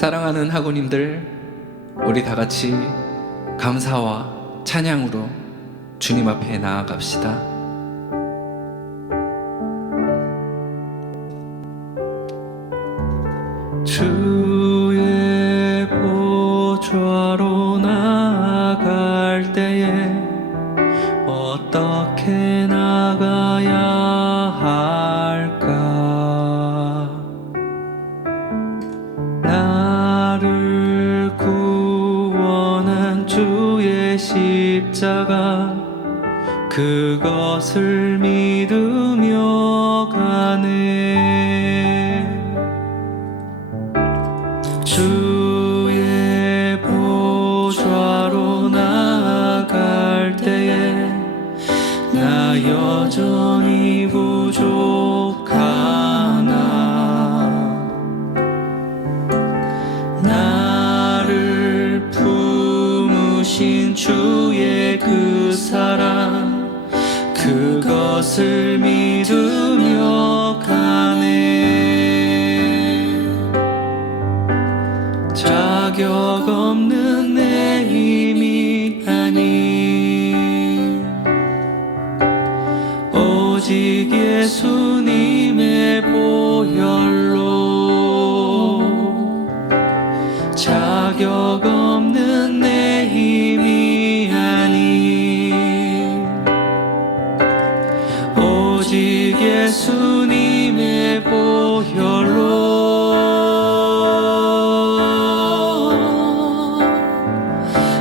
사랑하는 학우님들, 우리 다 같이 감사와 찬양으로 주님 앞에 나아갑시다. 품으신 주의 그 사랑 그것을 믿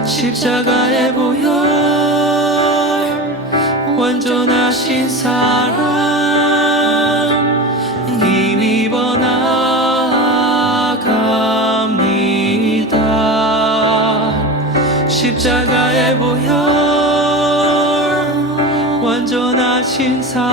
십자가의 보혈 완전하신 사랑 힘입어 나아갑니다. 십자가의 보혈 완전하신 사랑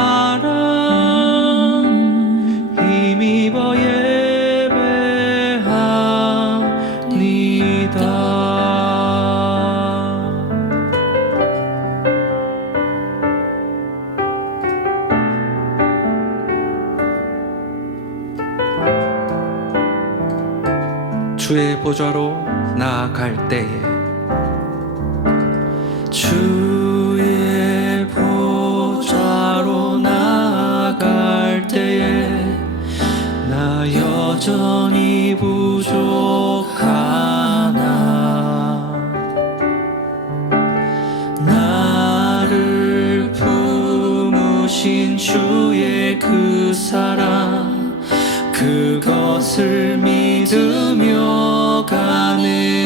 나아갈 때에 주의 보좌로 나아갈 때에 나 여전히 부족하나? 나를 품으신 주의 그 사랑 그것을 믿으며 가네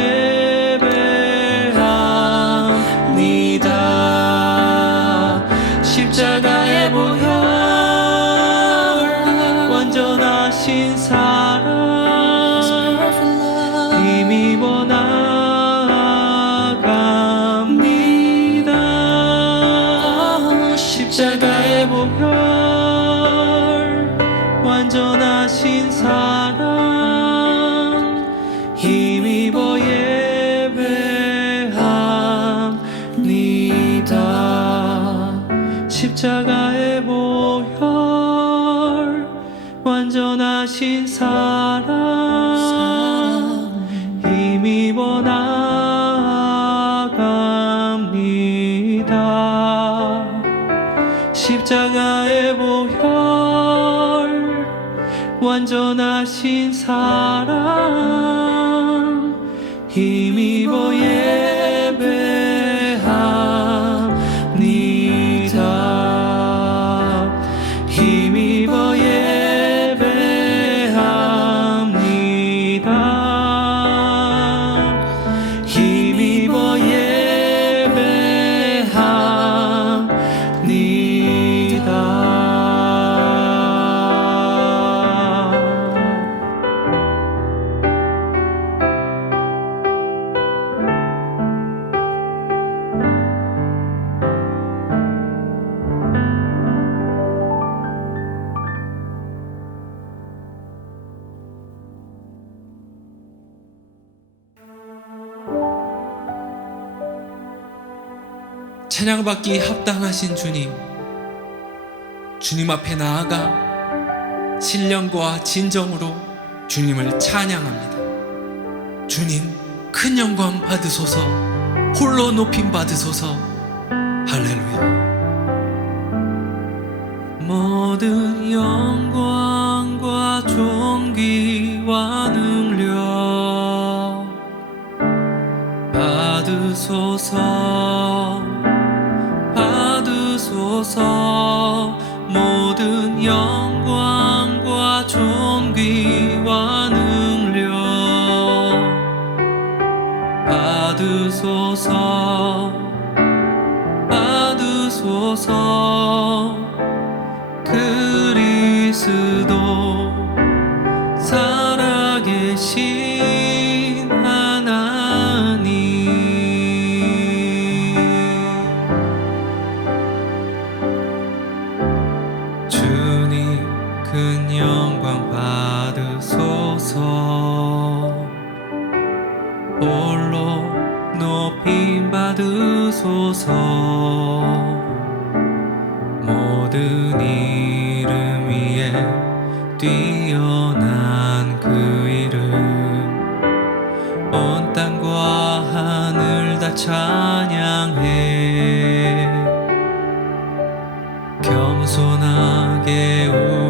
십자가의 보혈 완전하신 사랑 힘입어 예배합니다. 십자가의 보혈 완전하신 사랑. 완전하신 사랑 찬양받기 합당하신 주님, 주님 앞에 나아가 신령과 진정으로 주님을 찬양합니다. 주님, 큰 영광 받으소서, 홀로 높임 받으소서, 할렐루야. 모든 영광과 존귀와 능력 받으소서 받으 홀로 높임 받으소서. 모든 이름 위에 뛰어난 그 이름. 온 땅과 하늘 다 찬양해. 겸손하게 우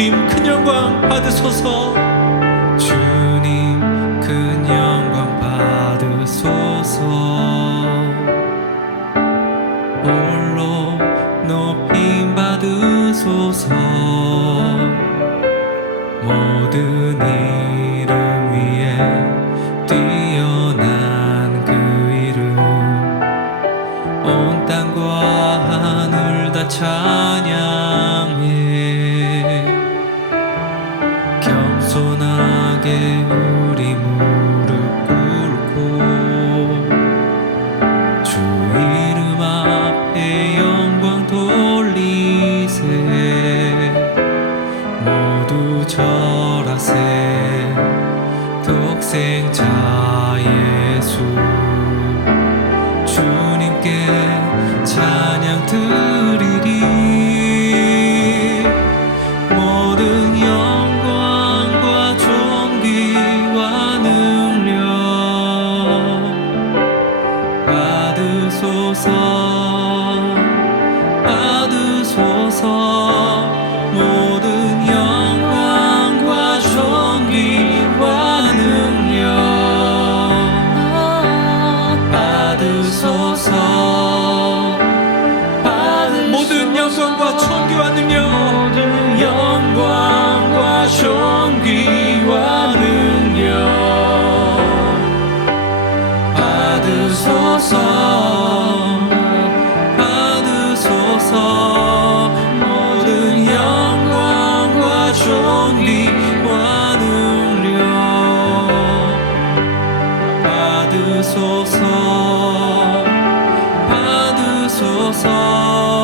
주님 큰 영광 받으소서. 주님 큰 영광 받으소서. 홀로 높임 받으소서. 모든 이름 위에 뛰어난 그 이름. 온 땅과 하늘 다찬 모두 절하세. 독생자 예수. 주님께 찬양 드리리. 모든 영광과 존귀와 능력 받으소서. 받